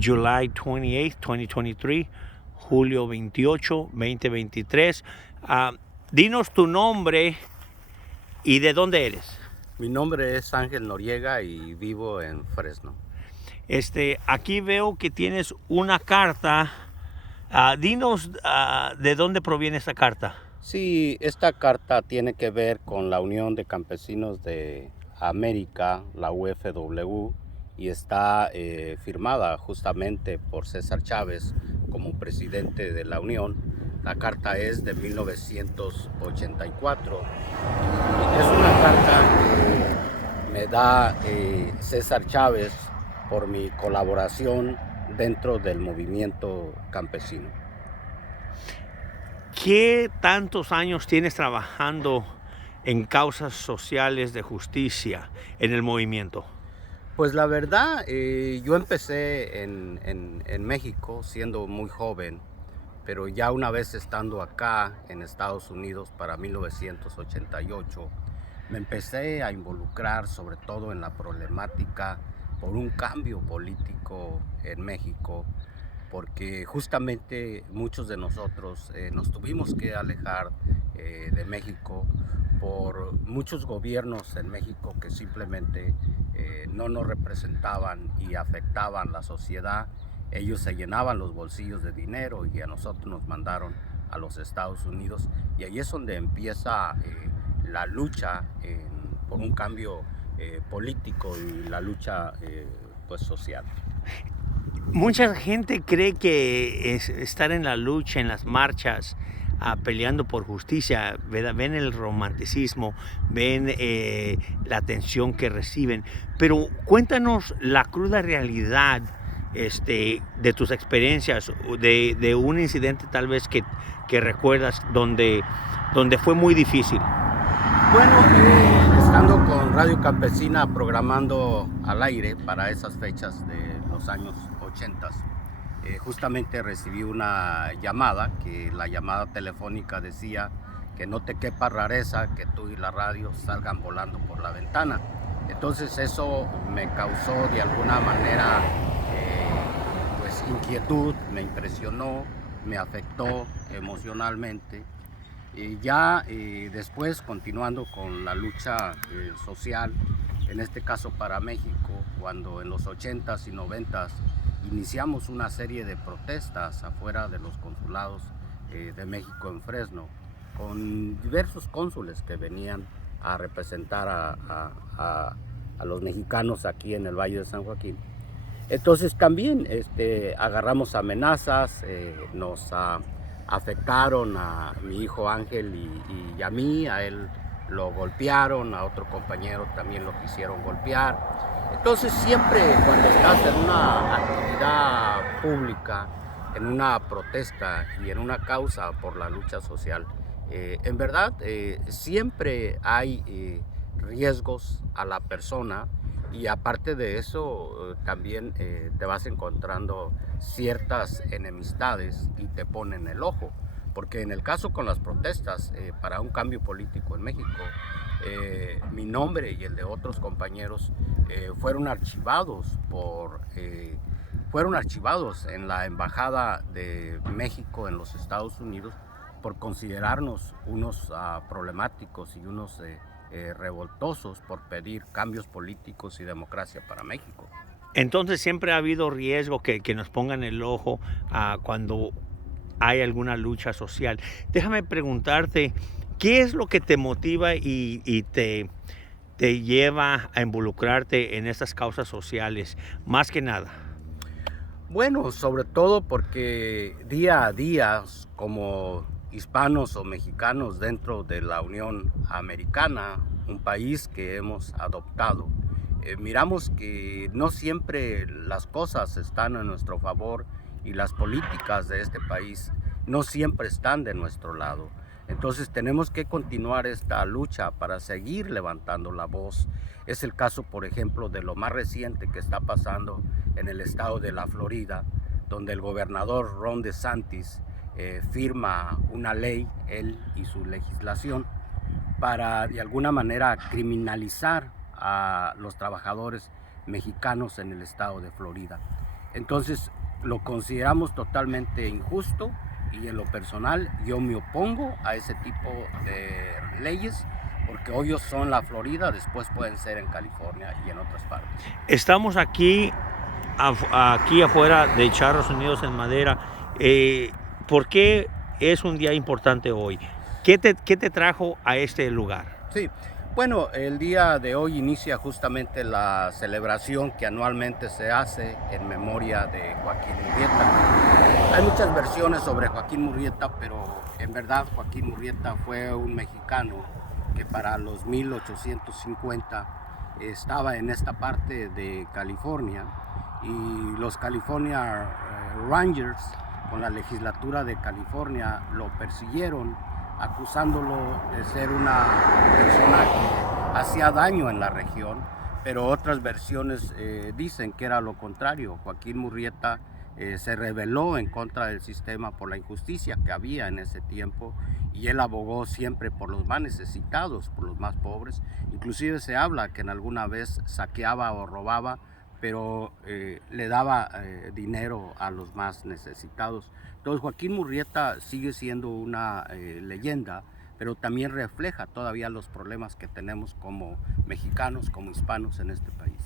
July 28, 2023, julio 28, 2023. Dinos tu nombre y de dónde eres. Mi nombre es Ángel Noriega y vivo en Fresno. Aquí veo que tienes una carta. Dinos de dónde proviene esta carta. Sí, esta carta tiene que ver con la Unión de Campesinos de América, la UFW, y está firmada justamente por César Chávez como presidente de la Unión. La carta es de 1984 y es una carta que me da César Chávez por mi colaboración dentro del movimiento campesino. ¿Qué tantos años tienes trabajando en causas sociales de justicia en el movimiento? Pues la verdad, yo empecé en México siendo muy joven, pero ya una vez estando acá en Estados Unidos para 1988, me empecé a involucrar sobre todo en la problemática por un cambio político en México, porque justamente muchos de nosotros nos tuvimos que alejar de México por muchos gobiernos en México que simplemente no nos representaban y afectaban la sociedad. Ellos se llenaban los bolsillos de dinero y a nosotros nos mandaron a los Estados Unidos, y ahí es donde empieza la lucha por un cambio político y la lucha pues social. Mucha gente cree que estar en la lucha, en las marchas, peleando por justicia, ¿verdad? Ven el romanticismo, ven la atención que reciben, pero cuéntanos la cruda realidad de tus experiencias, de un incidente tal vez que recuerdas donde fue muy difícil. Bueno, estando con Radio Campesina programando al aire para esas fechas de los años 80, justamente recibí una llamada, que la llamada telefónica decía que no te quepa rareza que tú y la radio salgan volando por la ventana. Entonces eso me causó de alguna manera pues inquietud, me impresionó, me afectó emocionalmente. Ya después, continuando con la lucha social, en este caso para México, cuando en los 80s y 90s iniciamos una serie de protestas afuera de los consulados de México en Fresno, con diversos cónsules que venían a representar a los mexicanos aquí en el Valle de San Joaquín. Entonces también agarramos amenazas, nos afectaron a mi hijo Ángel y a mí. A él lo golpearon, a otro compañero también lo quisieron golpear. Entonces siempre cuando estás en una actividad pública, en una protesta y en una causa por la lucha social, en verdad siempre hay riesgos a la persona, y aparte de eso también te vas encontrando ciertas enemistades y te ponen el ojo, porque en el caso con las protestas para un cambio político en México, mi nombre y el de otros compañeros fueron archivados en la Embajada de México en los Estados Unidos por considerarnos unos problemáticos y unos revoltosos por pedir cambios políticos y democracia para México. Entonces siempre ha habido riesgo que nos pongan el ojo cuando hay alguna lucha social. Déjame preguntarte, ¿qué es lo que te motiva y te lleva a involucrarte en estas causas sociales, más que nada? Bueno, sobre todo porque día a día, como hispanos o mexicanos dentro de la Unión Americana, un país que hemos adoptado, miramos que no siempre las cosas están a nuestro favor y las políticas de este país no siempre están de nuestro lado. Entonces tenemos que continuar esta lucha para seguir levantando la voz. Es el caso, por ejemplo, de lo más reciente que está pasando en el estado de la Florida, donde el gobernador Ron DeSantis firma una ley, él y su legislación, para de alguna manera criminalizar a los trabajadores mexicanos en el estado de Florida. Entonces lo consideramos totalmente injusto y en lo personal yo me opongo a ese tipo de leyes porque hoy son la Florida, después pueden ser en California y en otras partes. Estamos aquí, aquí afuera de Charros Unidos en Madera. ¿Por qué es un día importante hoy? ¿Qué te trajo a este lugar? Sí, bueno, el día de hoy inicia justamente la celebración que anualmente se hace en memoria de Joaquín Murrieta. Hay muchas versiones sobre Joaquín Murrieta, pero en verdad Joaquín Murrieta fue un mexicano que para los 1850 estaba en esta parte de California y los California Rangers con la legislatura de California lo persiguieron acusándolo de ser una persona que hacía daño en la región, pero otras versiones dicen que era lo contrario. Joaquín Murrieta se rebeló en contra del sistema por la injusticia que había en ese tiempo y él abogó siempre por los más necesitados, por los más pobres. Inclusive se habla que en alguna vez saqueaba o robaba, pero le daba dinero a los más necesitados. Entonces Joaquín Murrieta sigue siendo una leyenda, pero también refleja todavía los problemas que tenemos como mexicanos, como hispanos en este país.